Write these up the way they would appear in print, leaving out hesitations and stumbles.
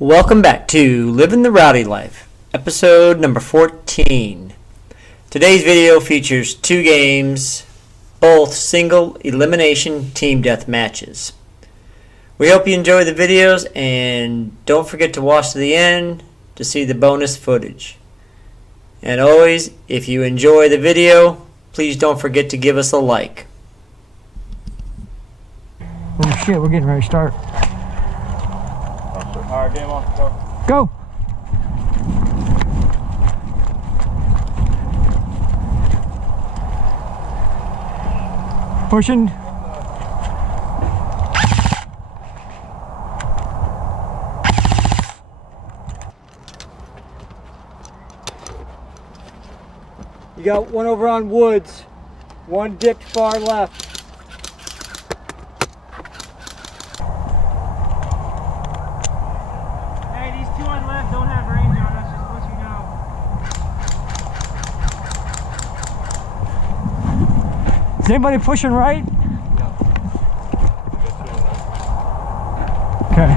Welcome back to Living the Rowdy Life, episode number 14. Today's video features two games, both single elimination team death matches. We hope you enjoy the videos and don't forget to watch to the end to see the bonus footage. And always, if you enjoy the video, please don't forget to give us a like. Oh shit, we're getting ready to start. Alright, game on, go. Go! Pushing. You got one over on Woods, one dipped far left. Don't have range on us, just to let you know. Is anybody pushing right? No. Okay.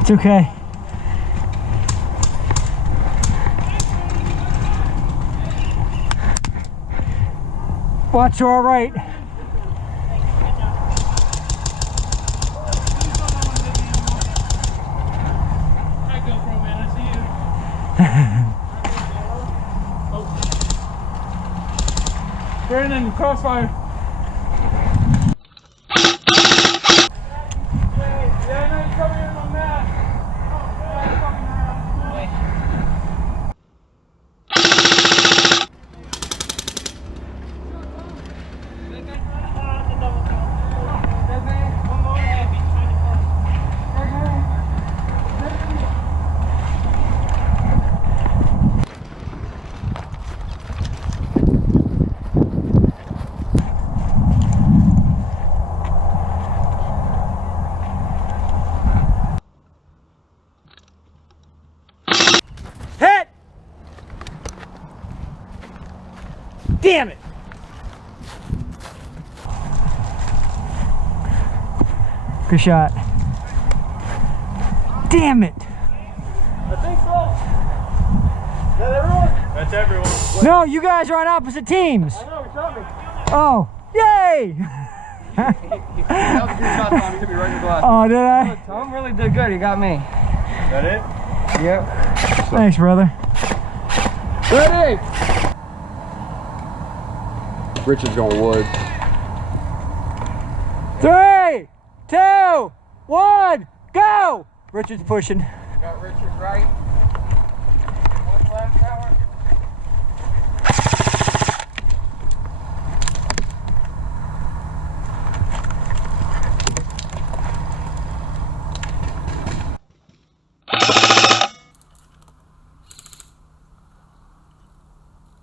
It's okay. Watch to our right. Brandon, crossfire. Hit! Damn it! Good shot. Damn it! I think so. Is that everyone? That's everyone. No, you guys are on opposite teams. I know, he shot me. Oh, yay! That was a good shot, Tom. He took me right in the glass. Oh, did I? Tom really did good. He got me. Is that it? Yep. Thanks, brother. Ready? Richard's going wood. 3, 2, 1, go! Richard's pushing. Got Richard right. One left tower.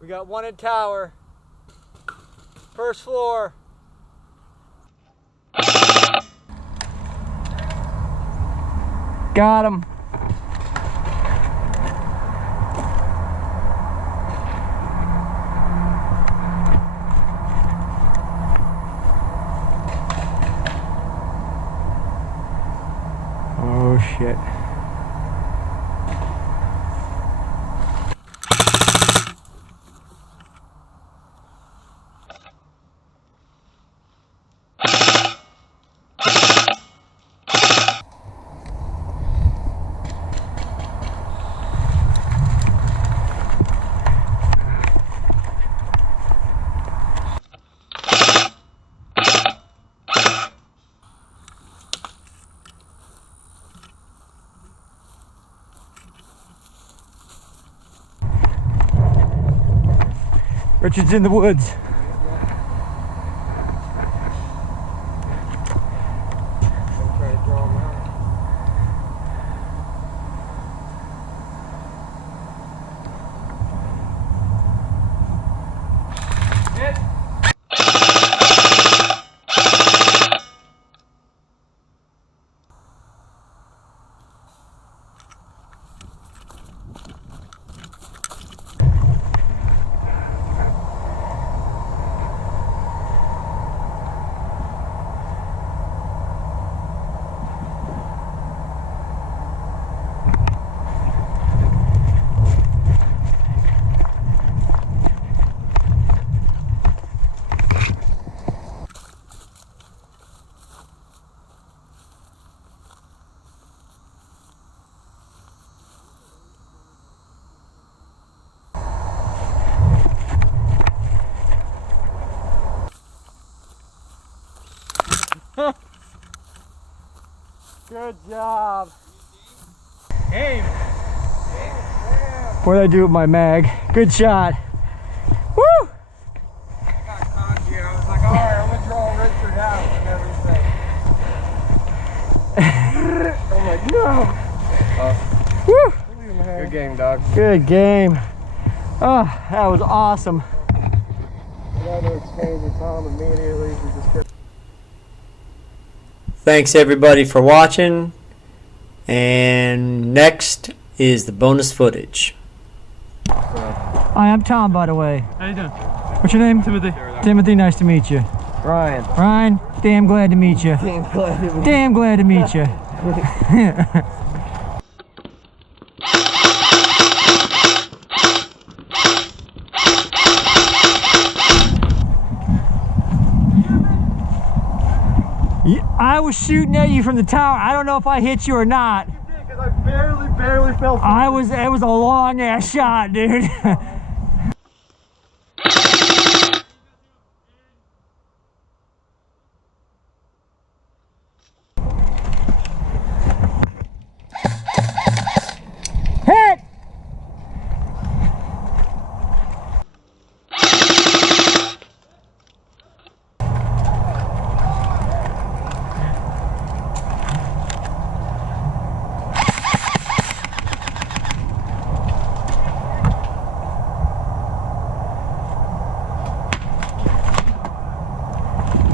We got one in tower. First floor. Got him. Oh shit. Richard's in the woods. Good job. Game. What did I do with my mag? Good shot. Woo! I got cocky. I was like, all right, I'm gonna draw Richard out and everything. I'm like, no. Woo! Good game, dog. Good game. Oh, that was awesome. We got to exchange the time immediately. We just kept. Thanks everybody for watching. And next is the bonus footage. Hi, I'm Tom, by the way. How you doing? What's your name? Timothy. Timothy, nice to meet you. Ryan. Ryan, damn glad to meet you. Damn glad to meet you. I was shooting at you from the tower. I don't know if I hit you or not. You did, because I barely fell. It was a long ass shot, dude. Hit!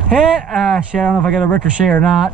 Hit! Shit, I don't know if I got a ricochet or not.